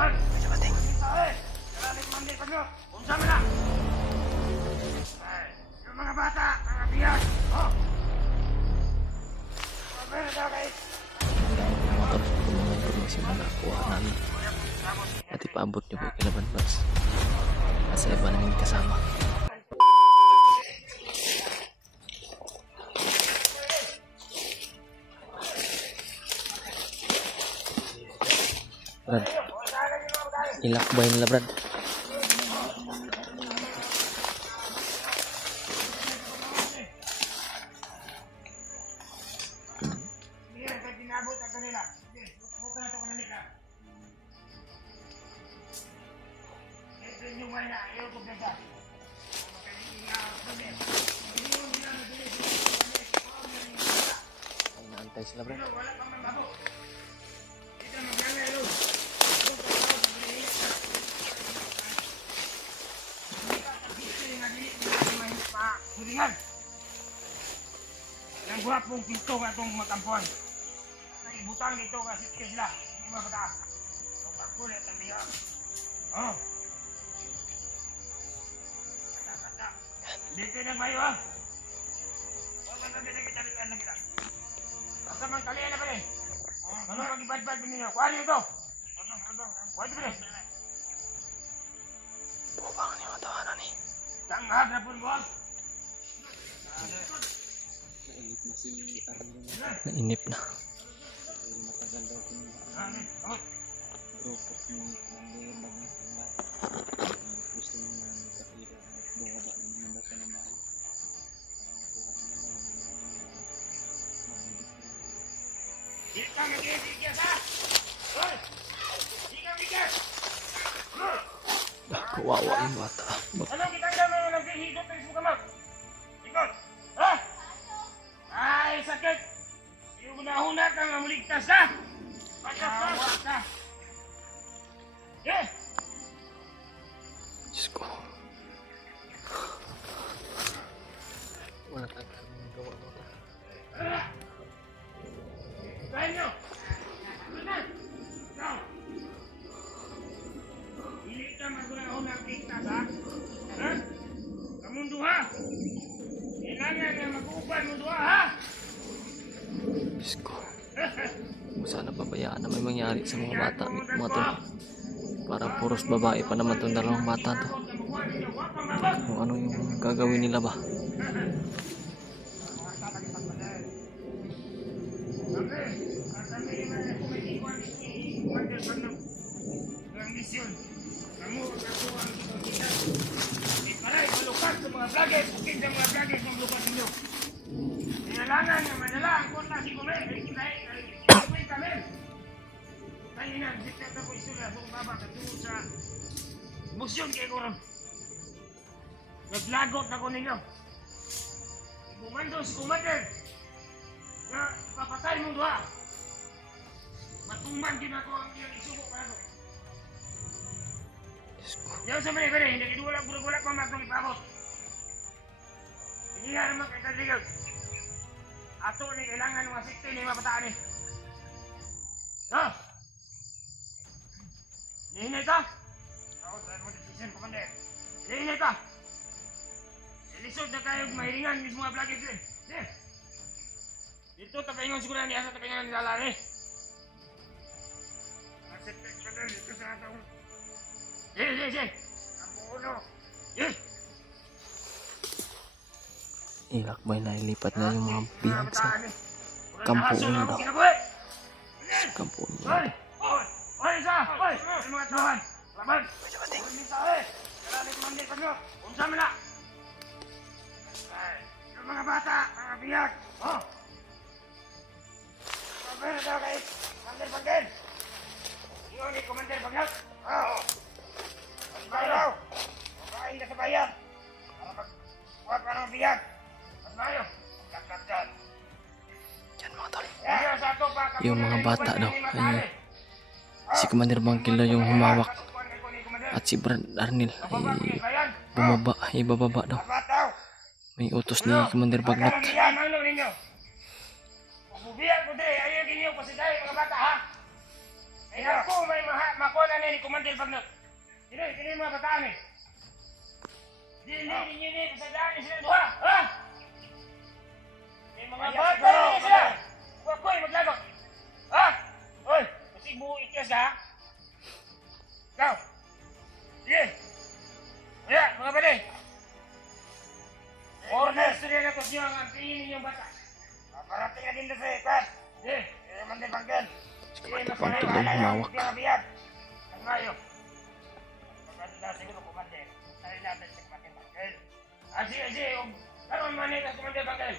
Dumating. Yung mga bata, mga biyak. Oh. Motor informasi na nakuha namin at ipaabot niyo po kila Banbas at sa iba namin kasama. Brad, ilakbay nila Brad. Naantay sila Brad. Sulingan. Yang guwapong pinto nga itong matampuan. Naibutang dito kasi sila. Hindi mabata. Pagkulit ang biyak. Oh. Kata-kata. Dito nagmayo ha. Huwag na kita na kita. Basta mang kalian na pa rin. Ano mag-ibad-bad pa ninyo? Kuha niyo ito. Kuha niyo pa rin. Bubang niyo matawanan ni. Tanghag na po boss. Nainip na. Matagal daw kung grupo ng gusto nyo na kapira at bumaba ng mga bata na mahal. Di ka mag-iigas ha? Hoy! Di ka mag-iigas! Kawawa yung bata. Ano kita naman yung naghihigot ng ismo kamag? Ikot! Ha? Ay, sakit! Yung unahuna ka nga maligtas ha? Pagkasawa ka! Eh! Diyos ko. Wala kang gawa mo ka. Kain nyo! Tunan! Ikaw! Hindi ka mag-unahuna ang ligtas ha? Ha? Kamundo ha? Kailangan na mag-uupan mo doon ha? Diyos ko. Sana pabayaan na may mangyari sa mga bata. Mga to. Parang puros babae pa naman itong dalawang bata to. Kung ano yung gagawin nila ba? Kailangan na madalang kung nasi kumain, kita kami. Tayo na, diktat ako isula sa baba katulad sa musyon kay Koron. Naglagot ako ninyo. Bumando si Kumater na papatay mo doha. Matuman din ako ang iyang isuko para ko. Yan sa mga hindi kinuwala pa matong ipabot. Hindi nga naman kay Tadrigal. Ato ni kailangan ng asikti ni mapataan ni. Ha? Nihinay ka? Ako, saan mo decision, Commander? Nihinay ka? Silisod na kayo mahiringan mismo mga vlogger sila. Sige. Dito, tapaingon siguro ni Asa, tapaingon ni Lalari. Asikti ka na dito sa atong. Sige. Ang uno. Sige. Ilakbay na ilipat na yung mga bihag sa kampuan daw. Sa kampuan daw. Hoy, isa! Hoy! Mga tawahan! Laban! Dumating. Karami kumandir pa nyo! Unsa mo na! Yung mga bata, mga bihag! Oh! Kumandir na daw kayo! Kumandir! Yung ni kumandir bagyag! Oh! Bayo! Kumain ka sa bayan! Para magkuha ka ng bihag! Bayo! Kakakad! Yan mga tol. Yung Yung mga bata daw ay si Commander Bangkil daw yung humawak at si Brad Arnil ay ibababa daw. May utos ni Commander Bagnat. Bubiyag ko dre, ayaw ginyo ko si dahil mga bata ha. Ay ako may makon na ni Commander Bagnot. Kini mga bataan eh. Hindi, pasadaan ni sila duha, ha? May mga bata ni sila. Huwag ko'y maglagot. Ha? Oy, kasi buo ikas ka, ha? Ikaw. Sige. Kaya, mga bade. Order sa rin ako siya ang antiin yung bata. Parating na din na sa ikas. Sige, Commander Bagnot. Commander Bangkil ay humawak. Ang mayo. Maganda siguro, Commander. Sari natin si Commander Bangkil. Sige. Karoon manin ka, Commander Bangkil.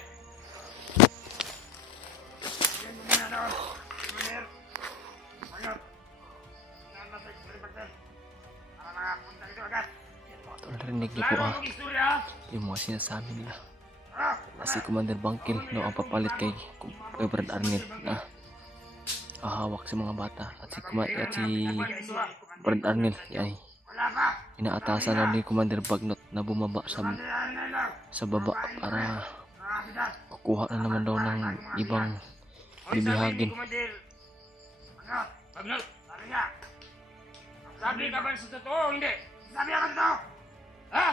Yan mo muna doon. Commander. Bangkil. Yan na sa Commander Bangkil. Para makapunta dito agad. Narinig niyo po yung mga sinasabi nila na si Commander Bangkil no ang papalit kay Brad Arnel na hahawak sa mga bata at si Brad Arnel ay inaatasan na ni Commander Bagnot na bumaba sa baba para kukuha na naman daw ng ibang bibihagin. Bagnot, sabi ka ba sa totoo? Hindi. Sabi ka ba totoo? Ha?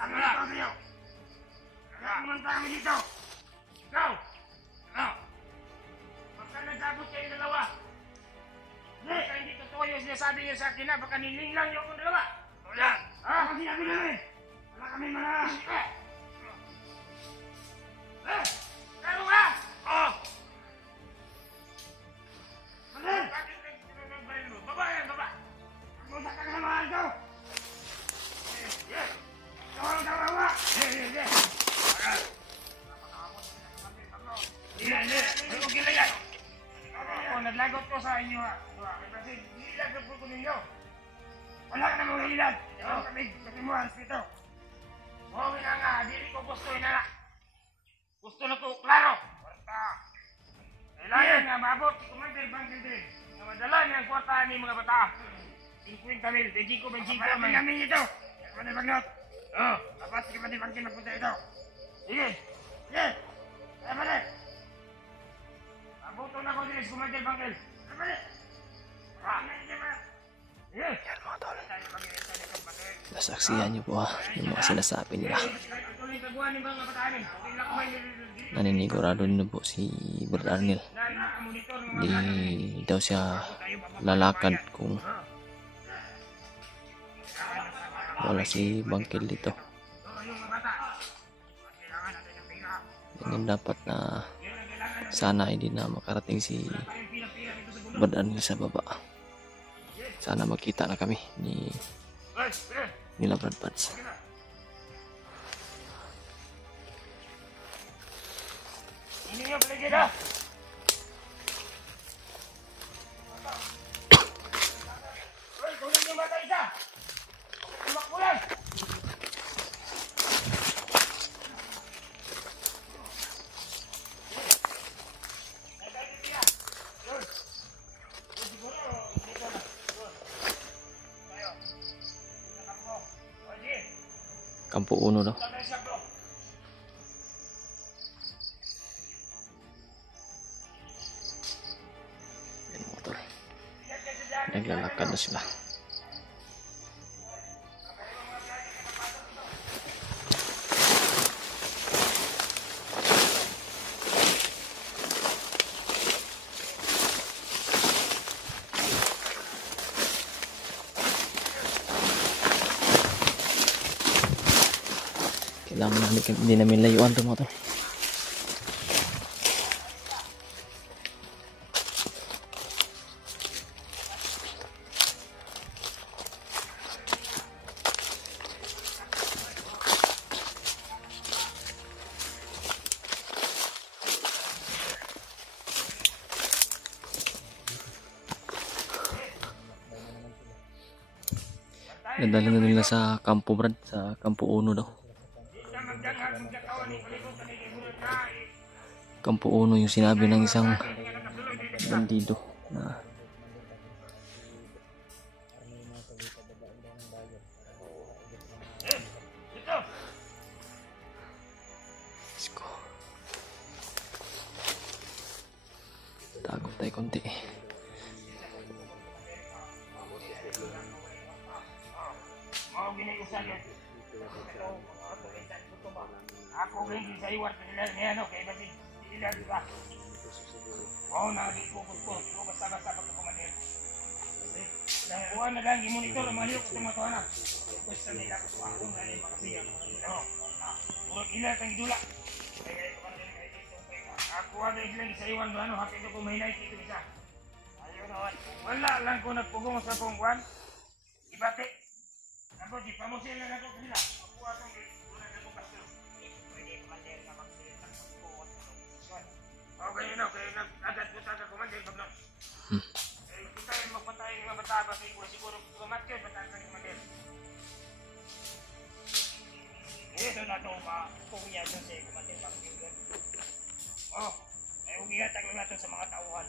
Sabi ka ba sa'yo? Kaya pumunta kami dito. Ikaw? Ano? Baka nagabot kayo dalawa. Baka hindi totoo yung sinasabi niya sa akin na baka niling lang yung dalawa. Wala. Ha? Ang sinabi namin. Wala kami mga... Karo ka? Oo. Manin! Baba yan, baba. Magmusak ka na mga ito. Tawa. Huwag gilagay. Naglagot ko sa inyo ha. Kasi nilagot ko ninyo. Wala ka na mga hilag. Ikaw kami mo ang spito. Huwag na nga. Dili ko gusto na. Gusto na ko klaro. Kailangan nga maabot si Commander Bangkil din. Na madala niya ang kwarta ni mga bata. 50 mil. Beji ko. Marami namin ito. Commander Bagnot. Oo. Tapos si Commander Bangkil magpunta ito. Sige. Kaya pala. Abuto na ko din si Commander Bangkil. Kaya pala. Yan mga tol, nasaksihan niyo po yung mga sinasabi nila. Naninigurado din po si Brad Arnel. Di daw siya lalakad kung wala si Bangkil dito. Yan dapat na sana hindi na makarating si Brad Arnel sa baba. Sana magkita na kami nila Brad Pats. Ini yang boleh kita. Oi, kau ni mata Isa. Mak bulan. Kampo Uno daw. Yan motor. Naglalakad na sila. Kailangan hindi namin layuan ito mga tol. Nadala na nila sa Kampo Brad, sa Kampo Uno daw. Kampo Uno yung sinabi ng isang bandido na tago tayo konti. ginayusan yun. Ako hindi sa iwan nila niya, no? Kaya basit sila, di ba? Oo na, di ko basta-basta pagkakumadir. Kuha na lang, i-monitor, maliw ko tumatawa na. Basta nila ko ako na rin makasiyang. Puro ilan kang idula. Ako ada ilang sa iwan ba, no? Hakit ako mahinay kito isa. Ayaw na, wala lang ko nagpugong sa kong kuwan. Ibate. Ako, di pa mo sila na ito kanila. Ako atong wala na kong pastor. Pwede kumandir na magsilit ng pagkuhan sa posisyon. Okay, no? Kaya agad po taga kumandir pag nun. Kita yung magpatay ng mga bata ba siguro kumat yun, bata ka kumandir. Ito na ito, makukuya dyan sa kumandir pag yun. Oh, ay umihatag na natin sa mga tauhan.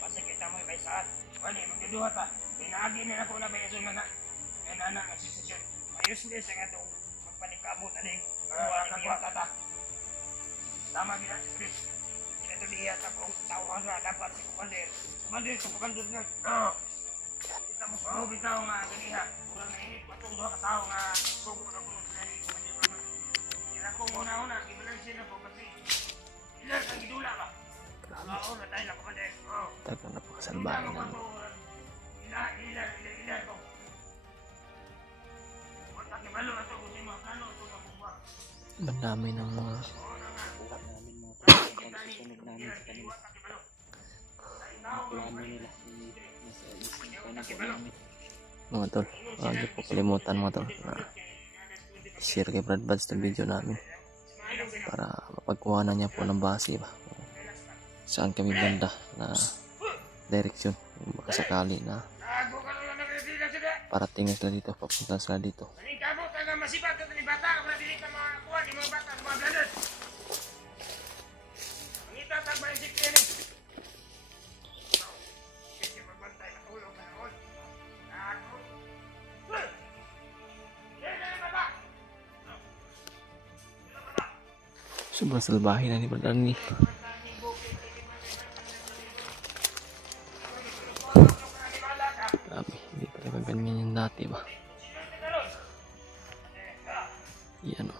Kasi kita mo yung saan. Wali, magduduhat pa. Pinaagi na ako na ba yung na anak ng sisasyon. Ayos din sa nga ito. Magpanikabot na rin. Kagwa tata. Tama gina, Chris. Kinatulihat ako. Tauhan nga, dapat si Kumandir. Kumandir, sa Kumandir nga. Oo. Kita mo sa bitaw nga ganiha. Kurang nainit, patong doha katao nga. Sugo na ko sila ni Kumandir. Kaya ako una-una, kibalansin ako kasi ilan ang idula ba? Oo, na tayo na Kumandir. Tagang napakasalbahe na. Ilan ko. Magkakibalo na ito kung sino ang plano ito na buwa. Bandami ng mga namin mga pagkakasusunod namin sa kanila. Ang plano nila. Nasa isipan na po namin. mga tol. Huwag niyo po kalimutan mga tol na share kay Brad Buds ng video namin para mapagkuhanan niya po ng base ba saan kami banda na direksyon kung baka sakali na parating na sila dito, papunta sila dito. Kamo taga masibag ka ni bata, kapag dili ka makakuha ni mga bata sa mga blender. Ang itatag ba yung sikti yan eh? Kasi magbantay, matulog ka na all. Ako. Yan na yung baba! Yan na baba! Sobrang salbahe na ni Brad Arnie. Grabe, hindi talaga ganyan yung dati ba? Yan o.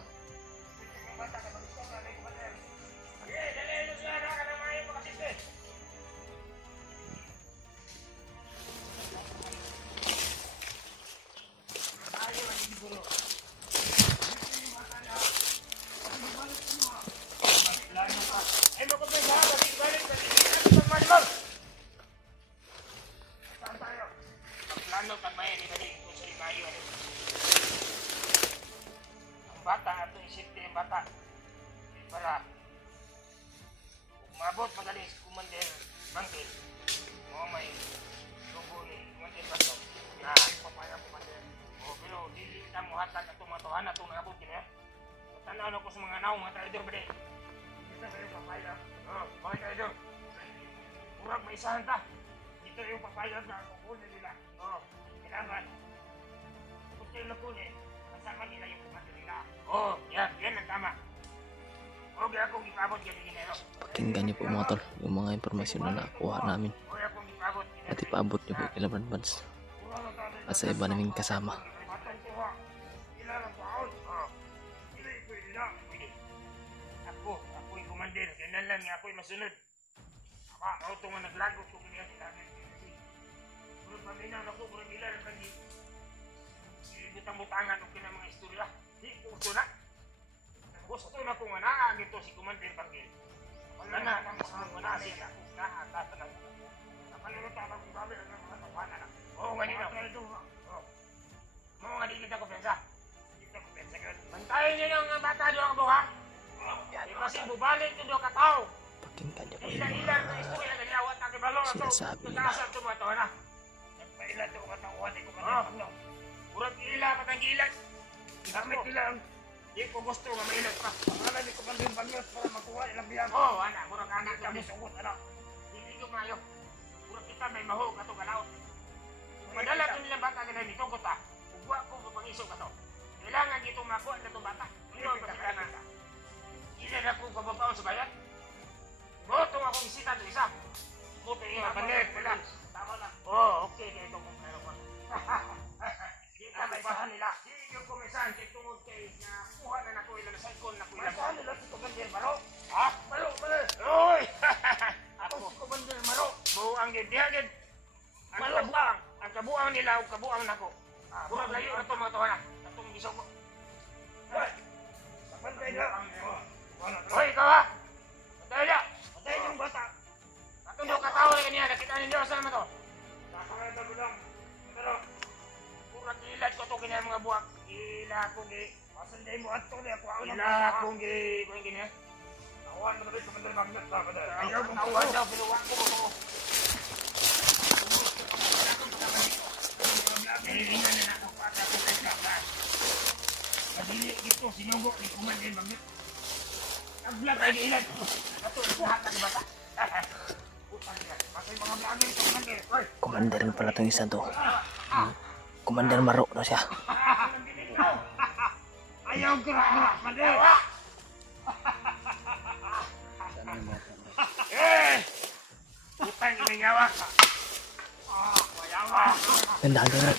Bata ato isipte yung bata para umabot magaling si Kumandir Bangkil mo may lugo ni Kumandir Bangkil na papaya Kumandir o pero dili kita mo hatag at tumatuhan na itong nakabot kina tanaw na ko sa mga naw mga traidor ba di kita kayo papaya mga traidor murag may isahan ta dito yung papaya na kukunin nila kailangan kung sila kunin kasama nila yung Kumandir nila. Oh, yan ang tama. Huwag akong ipabot yan yung ginero. Pakinggan niyo po mga tol yung mga impormasyon na nakuha namin at ipaabot niyo po kay Brad Buds at sa iba naming kasama. Ako'y Kumandir, ganyan lang nga ako'y masunod. Ako ito nga naglagot ko kanya sila. Pero paminaw na ko, pero ilan ang kanya. Butang-butangan o kina mga istorya. Di ko gusto na. Gusto na kung anaan ito si Kumandir Bangkil. Wala na ang mga siya na kung nakakata na. Napalimutan ako kung gabi ang mga tapanan na. Oo, ganyan na. Mga nga di kita kumpensa. Di kita kumpensa ka. Bantayin niyo yung bata doon ang buha. Di kasi bubalik ito doon katao. Pakinggan niyo po yung Ilan-ilan na istorya na ginawat na kibalong ito. sinasabi nila. Nagkasal ito mga taon na. Nagpailan ito katauhan ni Kumandir Bangkil. Urang ila patanggilan. Gamit nila ang di ko gusto nga mailag pa. Pangalan ni Kumandir Bangkil para makuha ilang biyan. Oo, anak. Murang anak ka mo sugot, anak. Hindi ko mayo. Murang kita may maho ka ito galaw. Madala ito nilang bata ka na nito ko ta. Ugwa ko mapangisog ka ito. Kailangan dito makuha na itong bata. Ano ang pagkakanan ka? Ilan ako kababaon sa bayan? Botong akong isita ito isa. Buto yung Kumandir. Tama na. Oo, okay. Kaya ito kung meron ko. Di ka may bahan nila. kabuang nila o kabuang nako. Murag layo na ito mga tawana. Itong gisaw ko. Pagpantay na. Hoy, ikaw ha! Pantay na! Pantay yung bata! Katundo katao na kanya, nakita ninyo sa naman to. Nakakaya na bilang. Pero, murag ilad ko ito kanya mga buwak. Ila kong gi. Masanday mo at ito na. Ila kong gi. Kung gini. Awan mo na rin kumandal magnet ba? Ayaw mong awan daw, piluwak ko mo. Nililingan na ako para kung ay kakas. Kadili dito, sinugo ni kumandal magnet. Nag-vlog ay ilan. Ito, lahat ng bata. Putang niya. Masay mga vlogger sa kumandal. Commander na pala itong isa to. Commander Maro no siya. Ayaw gerak-gerak, Mandel. Sana yung bata. Putang ini nyawa. Mayawa. Ganda